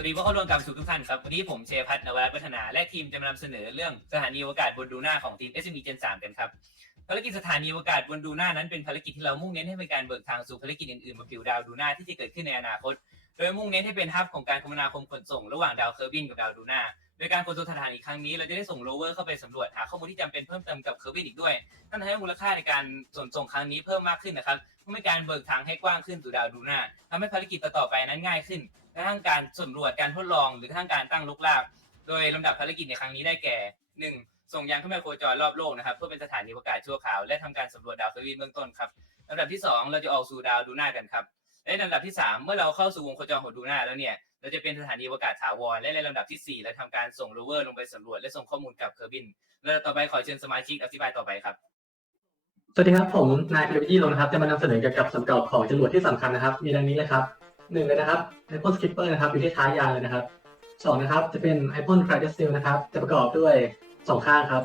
วัสดีผู้เข้าร่วมการประชุมทุกท่านครับ วันนี้ผมเชยพัฒน์นวรัตน์วัฒนาและทีมจะมานำเสนอเรื่องสถานีอวกาศบนดูน่าของทีม SME Gen 3 กันครับ ภารกิจสถานีอวกาศบนดูน่านั้นเป็นภารกิจที่เรามุ่งเน้นให้เป็นการเบิกทางสู่ภารกิจอื่นๆบนผิวดาวดูน่าที่จะเกิดขึ้นในอนาคต โดยมุ่งเน้นให้เป็นฮับของการคมนาคมขนส่ง ระหว่างดาวเคอร์บินกับดาวดูน่า โดยการขนส่งสถานีกครั้งนี้เราจะได้ส่งโรเวอร์เข้าไปสำรวจหาข้อมูลที่จำเป็นเพิ่มเติมกับเคอร์บินอีกด้วยนั่นทำให้มูลค่าในการส่งส่งครั้งนี้เพิ่มมากขึ้นนะครับเพื่อเป็นการเบิกทางให้กว้างขึ้นสู่ดาวดูน่าทำให้ภารกิจต่อๆไปนั้นง่ายขึ้นทั้งการสำรวจการทดลอง หรือทั้งการตั้งลุกลากโดยลำดับภารกิจในครั้งนี้ได้แก่หนึ่งส่งยานขึ้นไปโคจรรอบโลกนะครับ เพื่อเป็นสถานีอวกาศชั่วคราว และทำการสำรวจดาวเคอราะห์เบื้องต้นครับลำดับที่สองเราจะออกสู่ดาวดูน่ากันครับและลำดับที่สามเมื่อเราเข้าสู่วงโคจรของดูน่าแล้วเนี่ย เราจะเป็นสถานีอวกาศถาวรและในลำดับที่สี่เราทำการส่งโรเวอร์ลงไปสำรวจ และส่งข้อมูลกลับเคอร์บินแล้วต่อไปขอเชิญสมาชิกอธิบายต่อไปครับ สวัสดีครับ ผมนายพิรวิทย์ลงนะครับ จะมานำเสนอเกี่ยวกับส่วนประกอบของจรวดที่สำคัญนะครับ มีดังนี้เลยครับหนึ่งเลยนะครับ iPhone Skipper นะครับอยู่ที่ท้ายยานเลยนะครับสองนะครับจะเป็น iPhone Flight Steel นะครับจะประกอบด้วยสองข้างครับ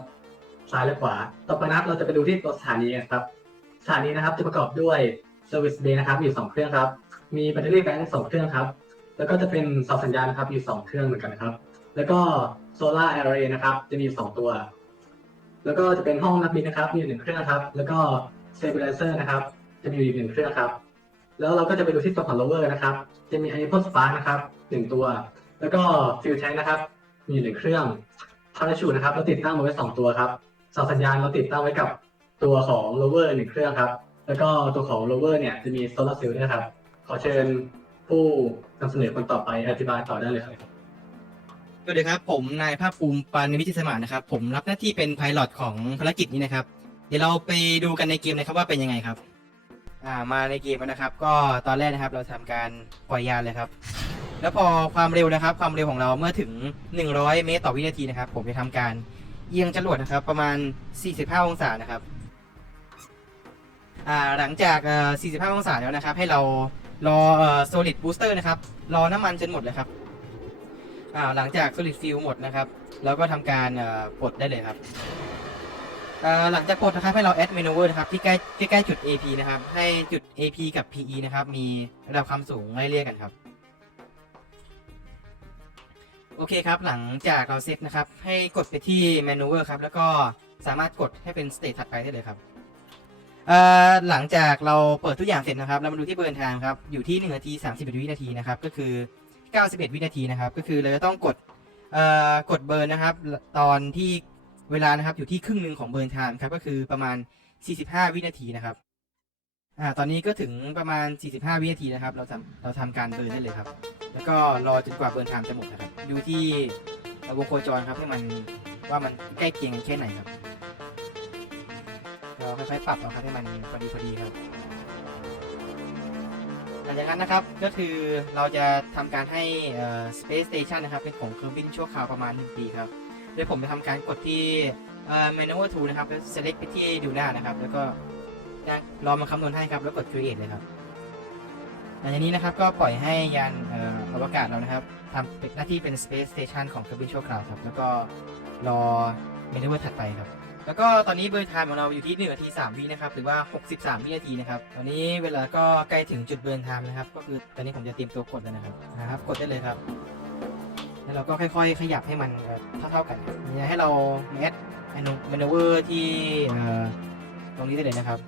ซ้ายและขวา ต่อไปนะครับเราจะไปดูที่ตัวสถานีกันครับสถานีนะครับจะประกอบด้วย Service Bay นะครับอยู่สองเครื่องครับ มีแบตเตอรี่แบงค์สองเครื่องครับ แล้วก็จะเป็นเสาสัญญาณนะครับอยู่สองเครื่องเหมือนกันนะครับ แล้วก็ Solar Array นะครับ จะมีอยู่สองตัว แล้วก็จะเป็นห้องนักบินนะครับ มีอยู่หนึ่งเครื่องครับ แล้วก็ stabilizer นะครับ จะมีอยู่อีกหนึ่งเครื่องครับ แล้วเราก็จะไปดูที่ตัวของ rover นะครับ จะมี iPod Spark นะครับหนึ่งตัว แล้วก็ fuel tank นะครับ มีอยู่หนึ่งเครื่อง parachute นะครับ เราติดตั้งมาไว้สองตัวครับเสาสัญญาณเราติดตั้งไว้กับตัวของ rover หนึ่งเครื่องครับ แล้วก็ตัวของ rover เนี่ยจะมี solar cell ด้วยนะครับ ขอเชิญ ผู้นำเสนอคนต่อไปอธิบายต่อได้เลยครับ สวัสดีครับ ผมนายภาคภูมิปานวิจิตรสมานนะครับ ผมรับหน้าที่เป็นไพลอตของภารกิจนี้นะครับ เดี๋ยวเราไปดูกันในเกมนะครับว่าเป็นยังไงครับ อ่ามาในเกมนะครับ ก็ตอนแรกนะครับ เราทำการปล่อยยานเลยครับ แล้วพอความเร็วนะครับ ความเร็วของเราเมื่อถึง 100 เมตรต่อวินาทีนะครับ ผมจะทำการเอียงจรวดนะครับ ประมาณ 45 องศานะครับ อ่าหลังจากเอ่อ45 องศาแล้วนะครับ ให้เรา รอเอ่อ solid booster นะครับ รอน้ำมันจนหมดเลยครับอ่าหลังจาก solid fuel หมดนะครับเราก็ทำการปลดได้เลยครับหลังจากปลดนะครับให้เรา add maneuver นะครับที่ใกล้ใกล้จุด AP นะครับ ให้จุด AP กับ PE นะครับ มีระดับความสูงไล่เรียกกันครับ โอเคครับ หลังจากเราเซตนะครับ ให้กดไปที่ maneuver ครับ แล้วก็สามารถกดให้เป็นสเตจถัดไปได้เลยครับ เอ่อหลังจากเราเปิดทุกอย่างเสร็จนะครับ เรามาดูที่เบิร์นทางครับ อยู่ที่1นาที31วินาทีนะครับ ก็คือ 91 วินาทีนะครับ ก็คือเราจะต้องกดเอ่อกดเบิร์นนะครับ ตอนที่เวลานะครับอยู่ที่ครึ่งหนึ่งของเบิร์นทม์ครับ ก็คือประมาณ 45 วินาทีนะครับอ่าตอนนี้ก็ถึงประมาณ 45 วินาทีนะครับ เราทำเราทำการเบิร์นได้เลยครับ แล้วก็รอจนกว่าเบิร์นไทม์จะหมดนะครับ ดูที่วงโคจรครับให้มันว่ามันใกล้เคียงกันแค่ไหนครับ เราค่อยๆปรับเอาครับให้มันพอดีพอดีครับหลังจากนั้นนะครับก็คือเราจะทำการให้เอ่อ Space Station นะครับ เป็นของเครื่องบินชั่วคราวประมาณ 1 ปีครับโดยผมจะทำการกดที่เอ่อ Manual Tool นะครับแล้ว select ไปที่ดูหน้านะครับ แล้วก็รอมาคำนวณให้ครับ แล้วกด Create เลยครับหลังจากนี้นะครับก็ปล่อยให้ยานอวกาศเรานะครับทำหน้าที่เป็น Space Station ของเครื่องบินชั่วคราวครับ แล้วก็รอ Manual ถัดไปครับ แล้วก็ตอนนี้เบอร์ไทม์ของเราอยู่ที่1นาที3วินะครับหรือว่า 63 วินาทีนะครับ ตอนนี้เวลาก็ใกล้ถึงจุดเบิร์ไทม์นะครับ ก็คือตอนนี้ผมจะเตรียมตัวกดแล้วนะครับนะครับ กดได้เลยครับ แล้วเราก็ค่อยๆ ขยับให้มันเท่าๆกันเนี่ยให้เราแอดแมนเวอร์ที่ตรงนี้ได้เลยนะครับ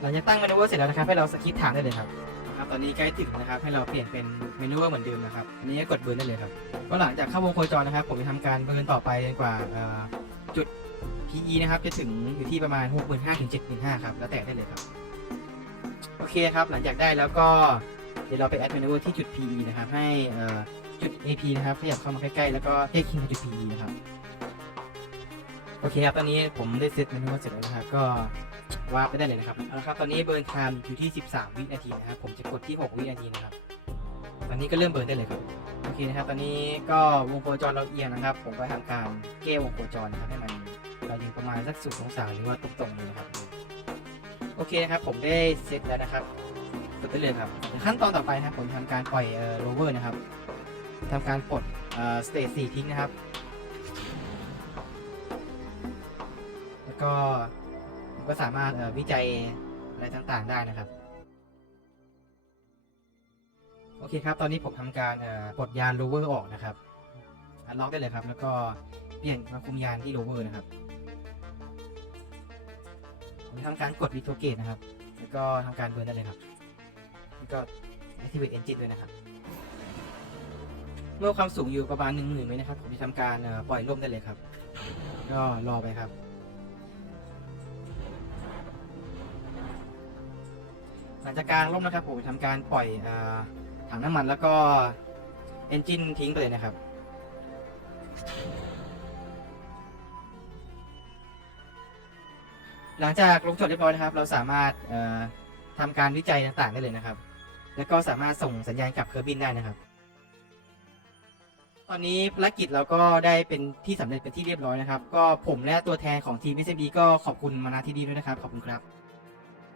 หลังจากตั้งแมนูเวอร์เสร็จแล้วนะครับ ให้เราสกิปทางได้เลยครับนะครับตอนนี้ใกล้ถึงนะครับ ให้เราเปลี่ยนเป็นเมนูเวอร์เหมือนเดิมนะครับอันนี้กดเบิร์นได้เลยครับก็หลังจากเข้าวงโคจรนะครับ ผมจะทำการเบิร์นต่อไปจนกว่า จุด PE นะครับ จะถึงอยู่ที่ประมาณ 65,000ถึง75,000ครับ แล้วแต่ได้เลยครับ โอเคครับ หลังจากได้แล้วก็เดี๋ยวเราไปแอดเมนูที่จุด PE นะครับ ให้จุด AP นะครับ ขยับเข้ามาใกล้ๆ แล้วก็ใกล้เคียงกับจุด PE นะครับ โอเคครับ ตอนนี้ผมได้เซตเมนูเสร็จแล้วนะครับ ก็วาร์ปไปได้เลยนะครับ เอาละครับ ตอนนี้เบิร์นไทม์อยู่ที่ 13 วินาทีนะครับ ผมจะกดที่ 6 วินาทีนะครับ ตอนนี้ก็เริ่มเบิร์นได้เลยครับโอเคนะครับ ตอนนี้ก็วงโคจรเราเอียงนะครับ ผมก็ทำการแก้วงโคจรนะครับให้มันเราอยู่ประมาณสักสุดองศาหรือว่าตรงๆเลยนะครับ โอเคนะครับ ผมได้เซตแล้วนะครับกดได้เลยครับขั้นตอนต่อไปนะครับผมทำการปล่อยเอ่อโรเวอร์นะครับทำการปลดเอ่อสเตจสี่ทิ้งนะครับ แล้วก็ก็สามารถวิจัยอะไรต่างๆได้นะครับ โอเคครับ ตอนนี้ผมทำการเอ่อกดยานโรเวอร์ออกนะครับอันล็อกได้เลยครับ แล้วก็เปลี่ยนมาคุมยานที่โรเวอร์นะครับผมทำการกดวิโทเกตนะครับ แล้วก็ทำการเบิร์นได้เลยครับ แล้วก็ activate engine ด้วยนะครับ เมื่อความสูงอยู่ประมาณหนึ่งหมื่นเมตรนะครับ ผมจะทำการปล่อยร่มได้เลยครับ ก็รอไปครับหลังจากกลางร่มนะครับผมทำการปล่อย ถังน้ำมันแล้วก็เอนจินทิ้งไปเลยนะครับ หลังจากลงจอดเรียบร้อยนะครับ เราสามารถทำการวิจัยต่างๆได้เลยนะครับ แล้วก็สามารถส่งสัญญาณกลับเคอร์บินได้นะครับ ตอนนี้ภารกิจเราก็ได้เป็นที่สำเร็จเป็นที่เรียบร้อยนะครับ ก็ผมและตัวแทนของทีม s อ b ก็ขอบคุณมานาที่ดีด้วยนะครับ ขอบคุณครับ